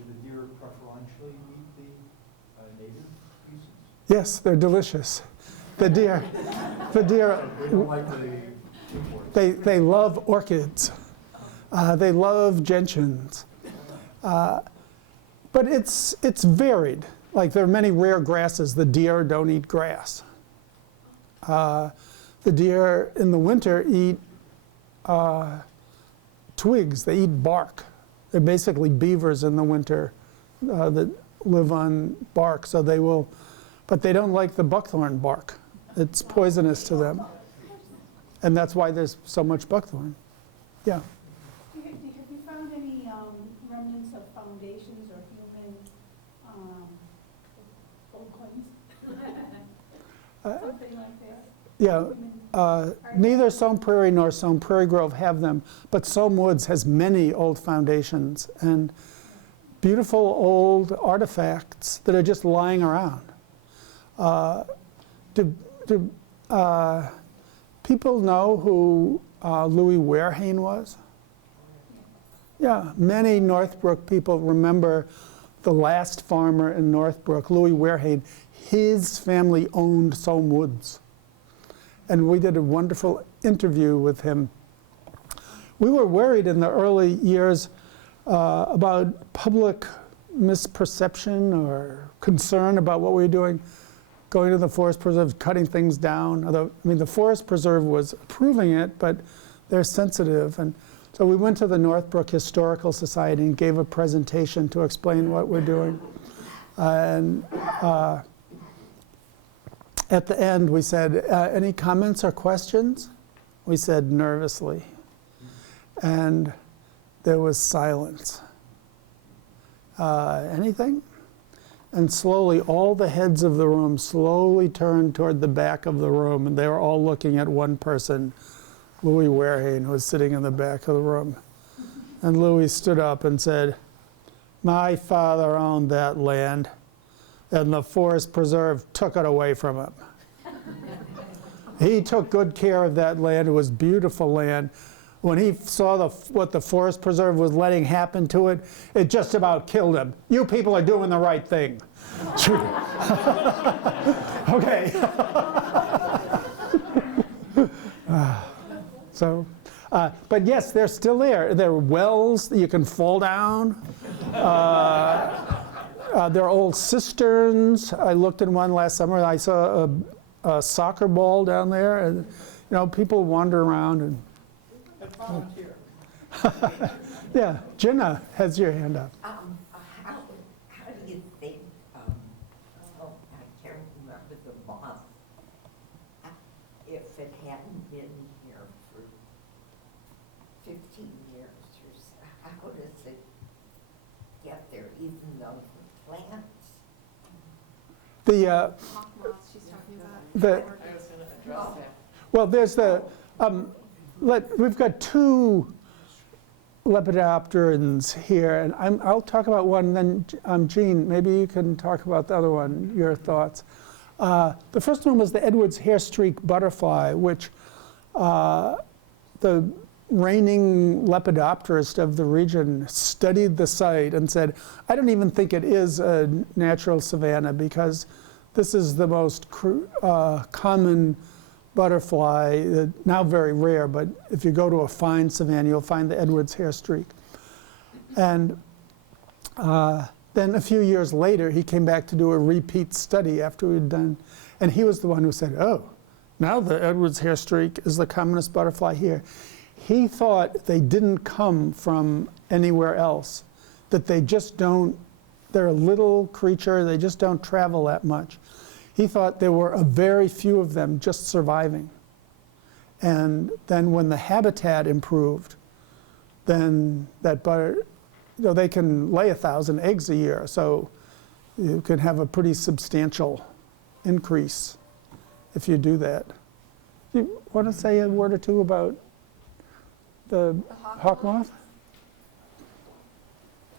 do the deer preferentially eat the native species? Yes, they're delicious. The deer, They don't like the imports. they love orchids. They love gentians. But it's varied. Like there are many rare grasses. The deer don't eat grass. The deer in the winter eat twigs. They eat bark. They're basically beavers in the winter that live on bark. So they will, but they don't like the buckthorn bark. It's poisonous to them. And that's why there's so much buckthorn. Yeah. Have you found any remnants of foundations or human old coins? Something like that? Yeah. Neither Somme Prairie nor Somme Prairie Grove have them, but Somme Woods has many old foundations and beautiful old artifacts that are just lying around. Do people know who Louis Warehane was? Yeah, many Northbrook people remember the last farmer in Northbrook, Louis Warehane. His family owned Somme Woods. And we did a wonderful interview with him. We were worried in the early years about public misperception or concern about what we were doing, going to the Forest Preserve, cutting things down. Although, I mean, the Forest Preserve was approving it, but they're sensitive. And so we went to the Northbrook Historical Society and gave a presentation to explain what we're doing. And at the end, we said, any comments or questions? We said nervously. And there was silence. Anything? And slowly, all the heads of the room slowly turned toward the back of the room, and they were all looking at one person, Louis Warehane, who was sitting in the back of the room. And Louis stood up and said, my father owned that land, and the Forest Preserve took it away from him. He took good care of that land. It was beautiful land. When he saw what the Forest Preserve was letting happen to it, it just about killed him. You people are doing the right thing. Okay. But yes, they're still there. There are wells that you can fall down. There are old cisterns. I looked in one last summer. I saw a soccer ball down there. And, you know, people wander around and Volunteer. yeah, Jenna has your hand up. How do you think, oh, I can't remember the month, if it hadn't been here for 15 years or so, how does it get there, even though the plants? Hawk moths she's talking about. I was going to address that. Well, there's the, we've got two lepidopterans here, and I'll talk about one, and then Jean, maybe you can talk about the other one, your thoughts. The first one was the Edwards hairstreak butterfly, which the reigning lepidopterist of the region studied the site and said, I don't even think it is a natural savanna because this is the most common butterfly, now very rare, but if you go to a fine savanna, you'll find the Edwards hairstreak. And then a few years later, he came back to do a repeat study after we'd done, and he was the one who said, oh, now the Edwards hairstreak is the commonest butterfly here. He thought they didn't come from anywhere else, that they just don't, they're a little creature, they just don't travel that much. He thought there were a very few of them just surviving. And then when the habitat improved, then that they can lay 1,000 eggs a year, so you can have a pretty substantial increase if you do that. You want to say a word or two about the hawk moth?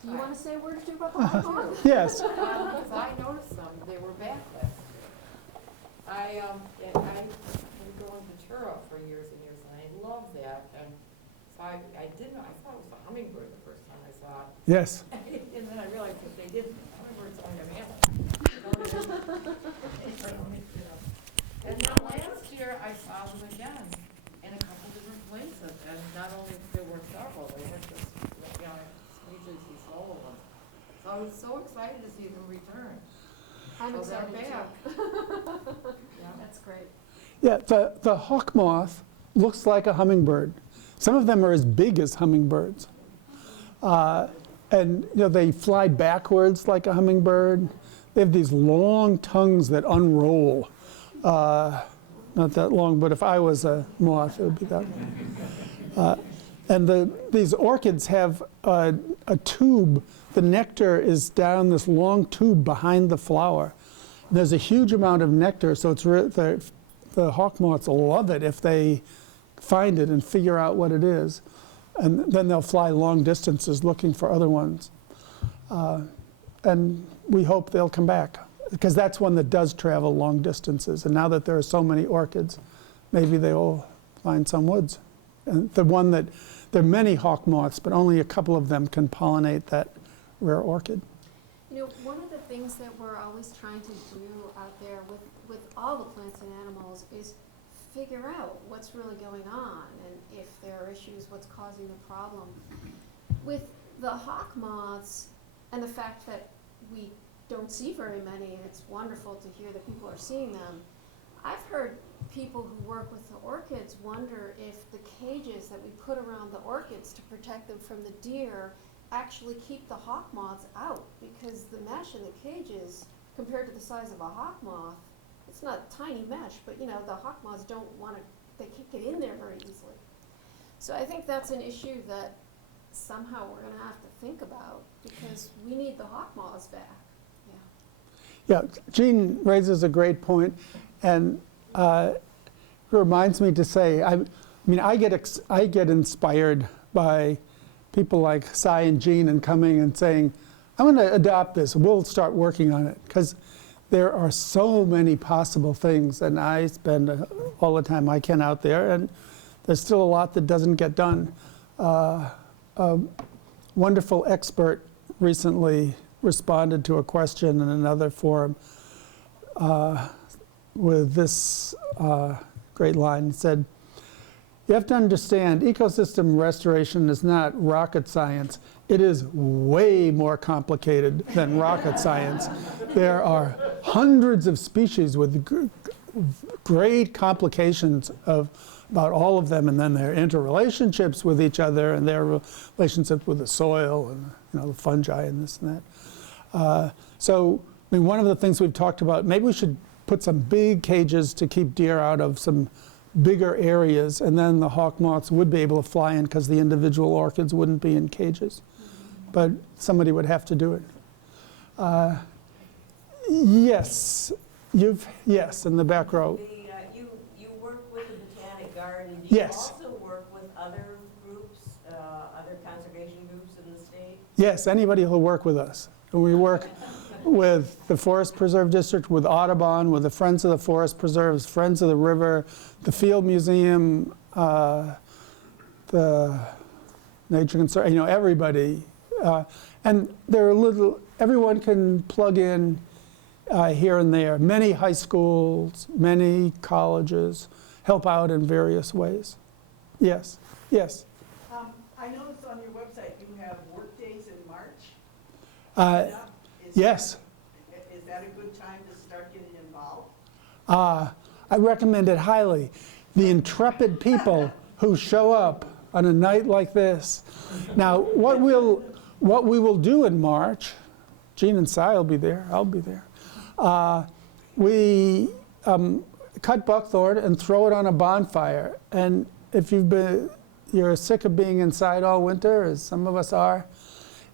Do you want to say a word or two about the hawk moth? Yes. Because I noticed them, they were back last year. I've been growing Ventura for years and years, and I love that. And so I thought it was a hummingbird the first time I saw it. Yes. And then I realized And then last year, I saw them again in a couple different places, and not only there were several, they weren't just, you know, I usually see solo ones. So I was so excited to see them return. I'm So they're excited back. too. Yeah. That's great. Yeah, the hawk moth looks like a hummingbird. Some of them are as big as hummingbirds. And you know, they fly backwards like a hummingbird. They have these long tongues that unroll. Not that long, but if I was a moth, it would be that long. And these orchids have a tube. The nectar is down this long tube behind the flower. There's a huge amount of nectar, so it's the hawk moths love it if they find it and figure out what it is. And then they'll fly long distances looking for other ones. And we hope they'll come back, because that's one that does travel long distances. And now that there are so many orchids, maybe they'll find some woods. And the one that, there are many hawk moths, but only a couple of them can pollinate that rare orchid. You know, one of the things that we're always trying to do out there with all the plants and animals is figure out what's really going on, and if there are issues, what's causing the problem. With the hawk moths and the fact that we don't see very many, and it's wonderful to hear that people are seeing them, I've heard people who work with the orchids wonder if the cages that we put around the orchids to protect them from the deer actually keep the hawk moths out, because the mesh in the cages, compared to the size of a hawk moth, it's not tiny mesh, but you know, the hawk moths don't want to, they can't get in there very easily. So I think that's an issue that somehow we're going to have to think about, because we need the hawk moths back. Yeah, Jean raises a great point, and it reminds me to say, I mean, I get inspired by people like Cy and Jean and coming and saying, I'm going to adopt this, we'll start working on it, because there are so many possible things, and I spend all the time I can out there, and there's still a lot that doesn't get done. A wonderful expert recently responded to a question in another forum with this great line. He said, you have to understand, ecosystem restoration is not rocket science. It is way more complicated than rocket science. There are hundreds of species with great complications about all of them, and then their interrelationships with each other, and their relationship with the soil, and you know, the fungi, and this and that. So, I mean, one of the things we've talked about, maybe we should put some big cages to keep deer out of some bigger areas, and then the hawk moths would be able to fly in because the individual orchids wouldn't be in cages. But somebody would have to do it. Yes, yes, in the back row. You work with the Botanic Garden. Do you Yes. also work with other groups, other conservation groups in the state? Yes, anybody who'll work with us. And we work with the Forest Preserve District, with Audubon, with the Friends of the Forest Preserves, Friends of the River, the Field Museum, the Nature Conservancy, you know, everybody. And there are everyone can plug in here and there. Many high schools, many colleges help out in various ways. Yes, yes. I noticed on your website you have work days in March. Yes. Is that a good time to start getting involved? I recommend it highly. The intrepid people who show up on a night like this. Now, what we will do in March, Jean and Cy will be there, I'll be there. We cut buckthorn and throw it on a bonfire. And if you're sick of being inside all winter, as some of us are,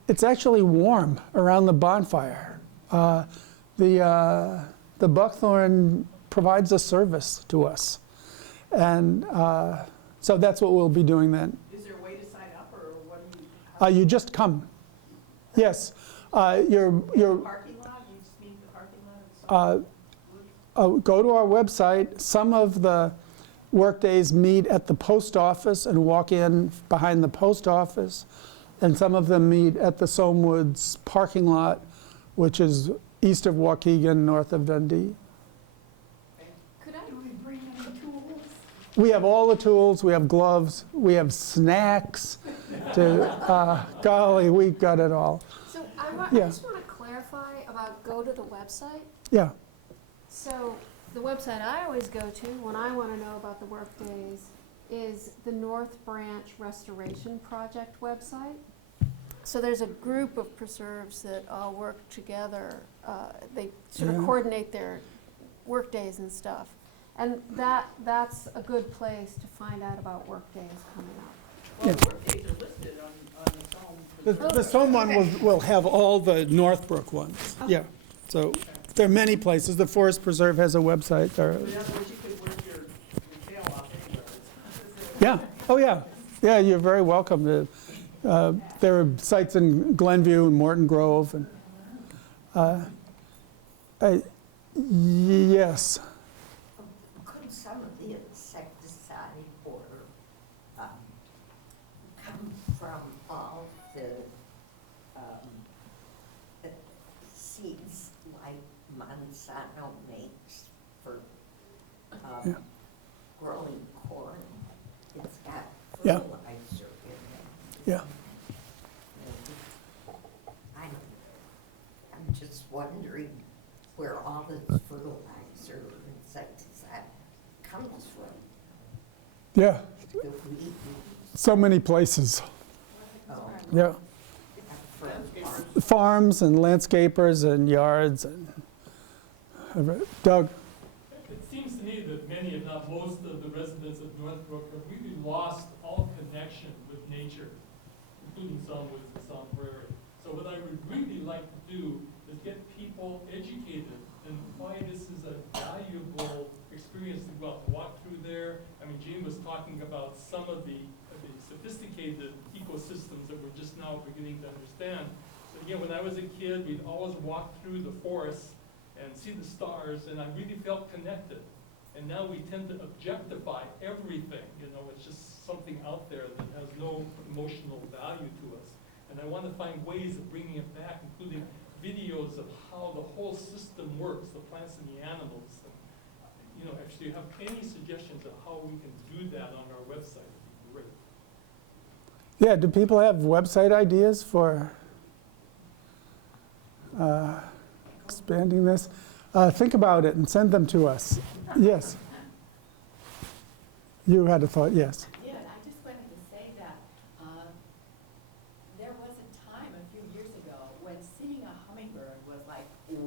it's actually warm around the bonfire. The buckthorn provides a service to us. And so that's what we'll be doing then. Is there a way to sign up, or what do you? You just come. Yes. You're Parking lot? You just meet the parking lot? go to our website. Some of the work days meet at the post office and walk in behind the post office. And some of them meet at the Somewoods parking lot, which is east of Waukegan, north of Dundee. Could I, Do we bring any tools? We have all the tools, we have gloves, we have snacks, golly, we've got it all. so I Yeah. just want to clarify about go to the website. Yeah, So the website I always go to when I want to know about the workdays is the North Branch Restoration Project website. So there's a group of preserves that all work together. They sort of Yeah. coordinate their workdays and stuff. And that's a good place to find out about workdays coming up. Well, the workdays are listed on the Somme. the Somme one will have all the Northbrook ones, yeah. So there are many places, the Forest Preserve has a website there. In other words, you could work your tail off anywhere. Yeah, oh yeah, yeah, you're very welcome to, there are sites in Glenview and Morton Grove and, yes, Could some of the insecticide or come from all the seeds like Monsanto makes for Yeah. growing corn? It's got Yeah. fertilizer in it. yeah. I'm just wondering where all this fertilizer or insecticide comes from. Yeah, Do we use so many places, yeah. from Farms and landscapers and yards and, Doug? It seems to me that many, if not most, of the residents of Northbrook have really lost all connection with nature, including some with the Somme Prairie. So what I would really like to do is get people educated in why this is a valuable experience to go out and walk through there. I mean, Jean was talking about some of the sophisticated ecosystems that we're just now beginning to understand. But again, when I was a kid, we'd always walk through the forest and see the stars, and I really felt connected. And now we tend to objectify everything, you know, it's just something out there that has no emotional value to us. And I want to find ways of bringing it back, including videos of how the whole system works, the plants and the animals. And, you know, if you have any suggestions of how we can do that on our website, it'd be great. Yeah, do people have website ideas for expanding this? Think about it and send them to us. Yes. You had a thought, yes. Yeah, I just wanted to say that there was a time a few years ago when seeing a hummingbird was like,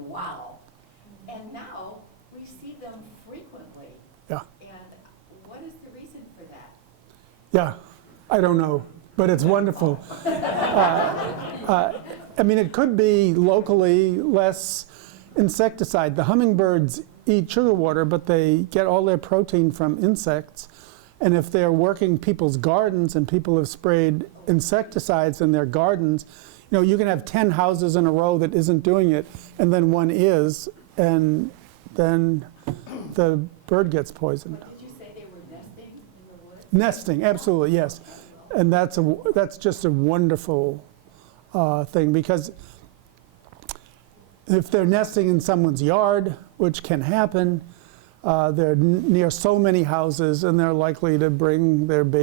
wow. And now we see them frequently. Yeah. And what is the reason for that? Yeah, I don't know, but it's wonderful. I mean, it could be locally less insecticide. The hummingbirds eat sugar water, but they get all their protein from insects. And if they're working people's gardens and people have sprayed insecticides in their gardens, you know, you can have 10 houses in a row that isn't doing it, and then one is, and then the bird gets poisoned. But did you say they were nesting in the woods? Nesting, absolutely, yes. And that's just a wonderful thing, because if they're nesting in someone's yard, which can happen, they're near so many houses, and they're likely to bring their babies